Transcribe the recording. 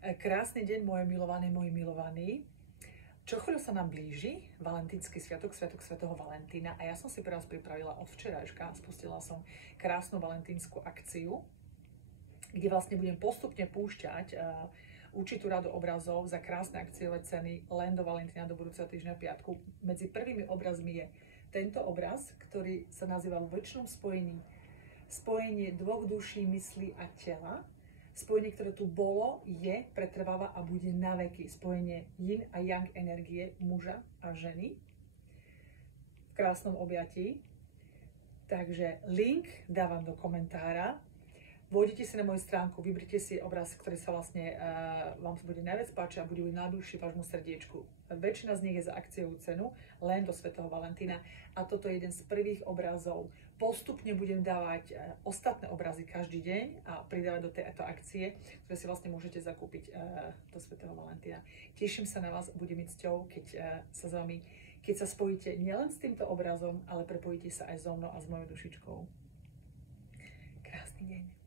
Krásny deň, moje milované, moji milovaní. Čo chvíľu sa nám blíži valentínsky sviatok, sviatok svätého Valentína a ja som si pre vás pripravila od včerajška, spustila som krásnu valentínsku akciu, kde vlastne budem postupne púšťať určitú radu obrazov za krásne akciové ceny len do Valentína, do budúceho týždňa piatku. Medzi prvými obrazmi je tento obraz, ktorý sa nazýva v večnom spojení. Spojenie dvoch duší, mysli a tela. Spojenie, ktoré tu bolo, je, pretrváva a bude na veky. Spojenie yin a yang energie muža a ženy v krásnom objatí. Takže link dávam do komentára. Vôjdete si na moju stránku, vybrite si obraz, ktorý sa vlastne vám sa bude najviac páčiť a bude najbližší vášmu srdiečku. Väčšina z nich je za akciovú cenu, len do svätého Valentína. A toto je jeden z prvých obrazov. Postupne budem dávať ostatné obrazy každý deň a pridávať do tejto akcie, ktoré si vlastne môžete zakúpiť do svätého Valentína. Teším sa na vás, bude mi cťou, keď sa spojíte nielen s týmto obrazom, ale prepojíte sa aj so mnou a s mojou dušičkou. Krásny deň.